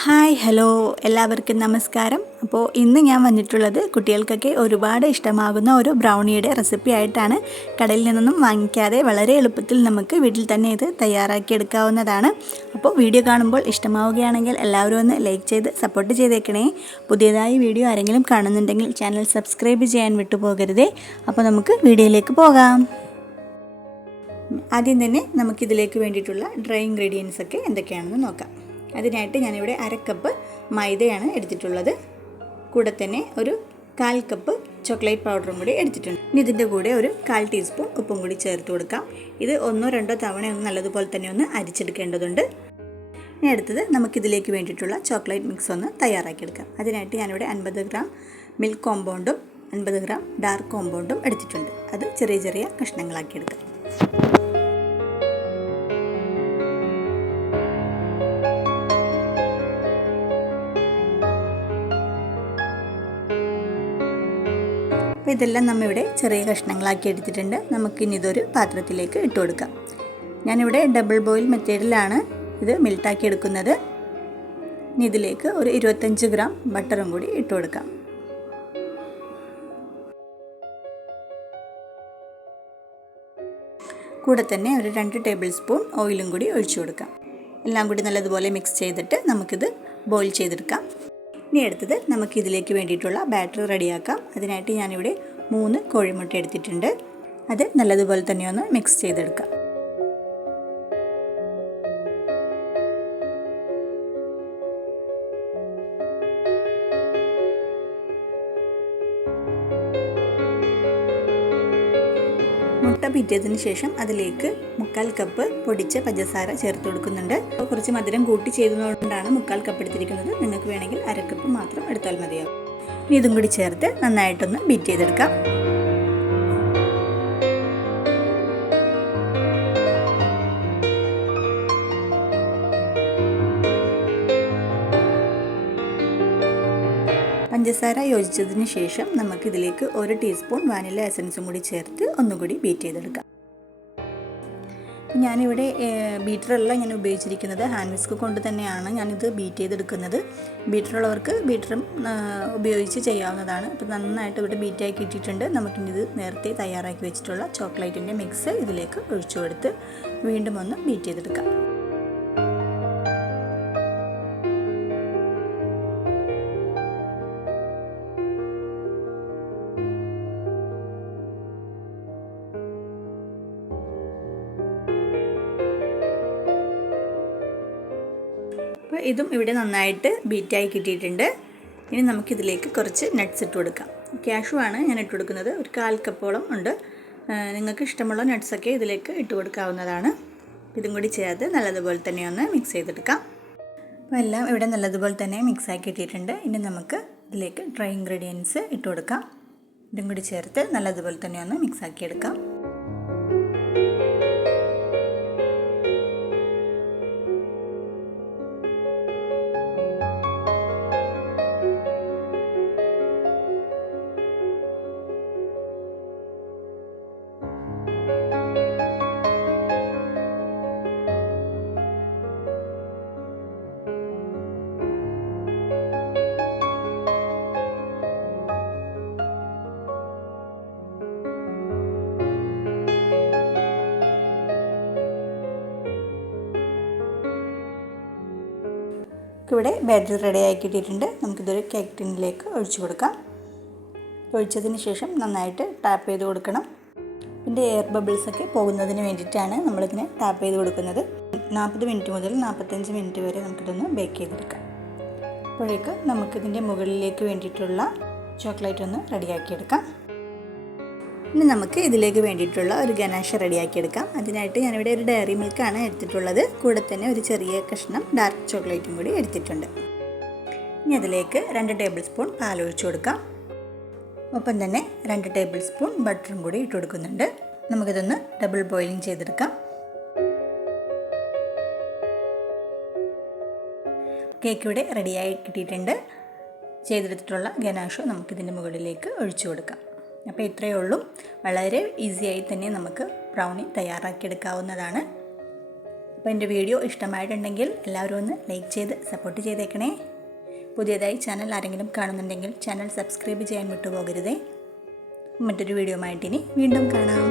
Hi hello എല്ലാവർക്കും നമസ്കാരം. അപ്പോൾ ഇന്ന് ഞാൻ വന്നിട്ടുള്ളത് കുട്ടികൾക്കൊക്കെ ഒരുപാട് ഇഷ്ടമാകുന്ന ഒരു ബ്രൗണിയുടെ റെസിപ്പി ആയിട്ടാണ്. കടയിൽ നിന്നൊന്നും വാങ്ങിക്കാതെ വളരെ എളുപ്പത്തിൽ നമുക്ക് വീട്ടിൽ തന്നെ ഇത് തയ്യാറാക്കിയെടുക്കാവുന്നതാണ് അപ്പോൾ വീഡിയോ കാണുമ്പോൾ ഇഷ്ടമാവുകയാണെങ്കിൽ എല്ലാവരും ഒന്ന് ലൈക്ക് ചെയ്ത് സപ്പോർട്ട് ചെയ്തേക്കണേ. പുതിയതായി വീഡിയോ ആരെങ്കിലും കാണുന്നുണ്ടെങ്കിൽ ചാനൽ സബ്സ്ക്രൈബ് ചെയ്യാൻ വിട്ടുപോകരുതേ. അപ്പോൾ നമുക്ക് വീഡിയോയിലേക്ക് പോകാം. ആദ്യം തന്നെ നമുക്കിതിലേക്ക് വേണ്ടിയിട്ടുള്ള ഡ്രൈ ഇൻഗ്രീഡിയൻസ് ഒക്കെ എന്തൊക്കെയാണെന്ന് നോക്കാം. അതിനായിട്ട് ഞാനിവിടെ അരക്കപ്പ് കപ്പ് മൈദയാണ് എടുത്തിട്ടുള്ളത്. കൂടെ തന്നെ ഒരു കാൽ കപ്പ് ചോക്ലേറ്റ് പൗഡറും കൂടി എടുത്തിട്ടുണ്ട്. ഇനി ഇതിന്റെ കൂടെ ഒരു കാൽ ടീസ്പൂൺ ഉപ്പും കൂടി ചേർത്ത് കൊടുക്കാം. ഇത് ഒന്നോ രണ്ടോ തവണ ഒന്ന് നല്ലതുപോലെ തന്നെ ഒന്ന് അരിച്ചെടുക്കേണ്ടതുണ്ട്. ഇനി അടുത്തത് നമുക്കിതിലേക്ക് വേണ്ടിയിട്ടുള്ള ചോക്ലേറ്റ് മിക്സ് ഒന്ന് തയ്യാറാക്കിയെടുക്കാം. അതിനായിട്ട് ഞാനിവിടെ അൻപത് ഗ്രാം മിൽക്ക് കോമ്പൗണ്ടും അൻപത് ഗ്രാം ഡാർക്ക് കോമ്പൗണ്ടും എടുത്തിട്ടുണ്ട്. അത് ചെറിയ ചെറിയ കഷ്ണങ്ങളാക്കിയെടുക്കാം. അപ്പോൾ ഇതെല്ലാം നമ്മളിവിടെ ചെറിയ കഷ്ണങ്ങളാക്കി എടുത്തിട്ടുണ്ട്. നമുക്കിനി ഇതൊരു പാത്രത്തിലേക്ക് ഇട്ട് കൊടുക്കാം. ഞാനിവിടെ ഡബിൾ ബോയിൽ മെത്തേഡിലാണ് ഇത് മെൽട്ടാക്കി എടുക്കുന്നത്. ഇനി ഇതിലേക്ക് ഒരു ഇരുപത്തഞ്ച് ഗ്രാം ബട്ടറും കൂടി ഇട്ട് കൊടുക്കാം. കൂടെ തന്നെ ഒരു രണ്ട് ടേബിൾ സ്പൂൺ ഓയിലും കൂടി ഒഴിച്ചു കൊടുക്കാം. എല്ലാം കൂടി നല്ലതുപോലെ മിക്സ് ചെയ്തിട്ട് നമുക്കിത് ബോയിൽ ചെയ്തെടുക്കാം. ഇനി എടുത്തത് നമുക്ക് ഇതിലേക്ക് വേണ്ടിയിട്ടുള്ള ബാറ്ററി റെഡിയാക്കാം. അതിനായിട്ട് ഞാനിവിടെ മൂന്ന് കോഴിമുട്ട എടുത്തിട്ടുണ്ട്. അത് നല്ലതുപോലെ തന്നെ ഒന്ന് മിക്സ് ചെയ്തെടുക്കാം. മുട്ട പിറ്റിയതിന് ശേഷം അതിലേക്ക് മുക്കാൽ കപ്പ് പൊടിച്ച പഞ്ചസാര ചേർത്ത് കൊടുക്കുന്നുണ്ട്. അപ്പോൾ കുറച്ച് മധുരം കൂട്ടി ചെയ്തതുകൊണ്ടാണ് മുക്കാൽ കപ്പ് എടുത്തിരിക്കുന്നത്. നിങ്ങൾക്ക് വേണമെങ്കിൽ അര കപ്പ് മാത്രം എടുത്താൽ മതിയാവും ഇനി ഇതും കൂടി ചേർത്ത് നന്നായിട്ടൊന്ന് ബീറ്റ് ചെയ്തെടുക്കാം. പഞ്ചസാര യോജിച്ചതിന് ശേഷം നമുക്കിതിലേക്ക് ഒരു ടീസ്പൂൺ വാനില എസൻസും കൂടി ചേർത്ത് ഒന്നുകൂടി ബീറ്റ് ചെയ്തെടുക്കാം. ഞാനിവിടെ ബീറ്ററല്ല ഞാൻ ഉപയോഗിച്ചിരിക്കുന്നത് ഹാൻഡ് വിസ്ക് കൊണ്ട് തന്നെയാണ് ഞാനിത് ബീറ്റ് ചെയ്തെടുക്കുന്നത്. ബീറ്ററുള്ളവർക്ക് ബീറ്ററും ഉപയോഗിച്ച് ചെയ്യാവുന്നതാണ്. അപ്പോൾ നന്നായിട്ട് ഇവിടെ ബീറ്റാക്കി ഇട്ടിട്ടുണ്ട് നമുക്കിത് നേരത്തെ തയ്യാറാക്കി വെച്ചിട്ടുള്ള ചോക്ലേറ്റിന്റെ മിക്സ് ഇതിലേക്ക് ഒഴിച്ചു കൊടുത്ത് വീണ്ടും ഒന്ന് ബീറ്റ് ചെയ്തെടുക്കാം. ഇതും ഇവിടെ നന്നായിട്ട് ബീറ്റായി കിട്ടിയിട്ടുണ്ട്. ഇനി നമുക്കിതിലേക്ക് കുറച്ച് നട്ട്സ് ഇട്ട് കൊടുക്കാം. ക്യാഷു ആണ് ഞാൻ ഇട്ട് കൊടുക്കുന്നത്. ഒരു കാൽ കപ്പോളം ഉണ്ട്. നിങ്ങൾക്ക് ഇഷ്ടമുള്ള നട്ട്സൊക്കെ ഇതിലേക്ക് ഇട്ട് കൊടുക്കാവുന്നതാണ്. ഇതും കൂടി ചേർത്ത് നല്ലതുപോലെ തന്നെ ഒന്ന് മിക്സ് ചെയ്തെടുക്കാം. അപ്പോൾ എല്ലാം ഇവിടെ നല്ലതുപോലെ തന്നെ മിക്സ് ആക്കി ഇട്ടിട്ടുണ്ട് ഇനി നമുക്ക് ഇതിലേക്ക് ഡ്രൈ ഇൻഗ്രീഡിയൻസ് ഇട്ട് കൊടുക്കാം. ഇതും കൂടി ചേർത്ത് നല്ലതുപോലെ തന്നെ ഒന്ന് മിക്സ് ആക്കി ഇവിടെ ബാറ്ററി റെഡി ആക്കിയിട്ടിട്ടുണ്ട് നമുക്കിതൊരു കേക്ക് ടിന്നിലേക്ക് ഒഴിച്ചു കൊടുക്കാം. ഒഴിച്ചതിന് ശേഷം നന്നായിട്ട് ടാപ്പ് ചെയ്ത് കൊടുക്കണം. ഇതിന്റെ എയർ ബബിൾസൊക്കെ പോകുന്നതിന് വേണ്ടിയിട്ടാണ് നമ്മളിങ്ങനെ ടാപ്പ് ചെയ്ത് കൊടുക്കുന്നത്. നാൽപ്പത് മിനിറ്റ് മുതൽ നാൽപ്പത്തഞ്ച് മിനിറ്റ് വരെ നമുക്കിതൊന്ന് ബേക്ക് ചെയ്തെടുക്കാം. അപ്പോഴേക്ക് നമുക്കിതിന്റെ മുകളിലേക്ക് വേണ്ടിയിട്ടുള്ള ചോക്ലേറ്റ് ഒന്ന് റെഡിയാക്കിയെടുക്കാം ഇനി നമുക്ക് ഇതിലേക്ക് വേണ്ടിയിട്ടുള്ള ഒരു ഗനാഷ റെഡിയാക്കിയെടുക്കാം അതിനായിട്ട് ഞാനിവിടെ ഒരു ഡയറി മിൽക്കാണ് എടുത്തിട്ടുള്ളത്. കൂടെ തന്നെ ഒരു ചെറിയ കഷ്ണം ഡാർക്ക് ചോക്ലേറ്റും കൂടി എടുത്തിട്ടുണ്ട്. ഇനി അതിലേക്ക് രണ്ട് ടേബിൾ സ്പൂൺ പാൽ ഒഴിച്ചു കൊടുക്കാം. ഒപ്പം തന്നെ രണ്ട് ടേബിൾ സ്പൂൺ ബട്ടറും കൂടി ഇട്ട് കൊടുക്കുന്നുണ്ട്. നമുക്കിതൊന്ന് ഡബിൾ ബോയിലിംഗ് ചെയ്തെടുക്കാം. കേക്ക് ഇവിടെ റെഡിയായി കിട്ടിയിട്ടുണ്ട്. ചെയ്തെടുത്തിട്ടുള്ള ഗനാഷോ നമുക്കിതിന്റെ മുകളിലേക്ക് ഒഴിച്ചു കൊടുക്കാം. അപ്പോൾ ഇത്രയേ ഉള്ളൂ. വളരെ ഈസിയായി തന്നെ നമുക്ക് ബ്രൗണി തയ്യാറാക്കിയെടുക്കാവുന്നതാണ്. അപ്പോൾ എന്റെ വീഡിയോ ഇഷ്ടമായിട്ടുണ്ടെങ്കിൽ എല്ലാവരും ഒന്ന് ലൈക്ക് ചെയ്ത് സപ്പോർട്ട് ചെയ്തേക്കണേ. പുതിയതായി ചാനൽ ആരെങ്കിലും കാണുന്നുണ്ടെങ്കിൽ ചാനൽ സബ്സ്ക്രൈബ് ചെയ്യാൻ വിട്ടുപോകരുതേ. മറ്റൊരു വീഡിയോ ഇനി വീണ്ടും കാണാം.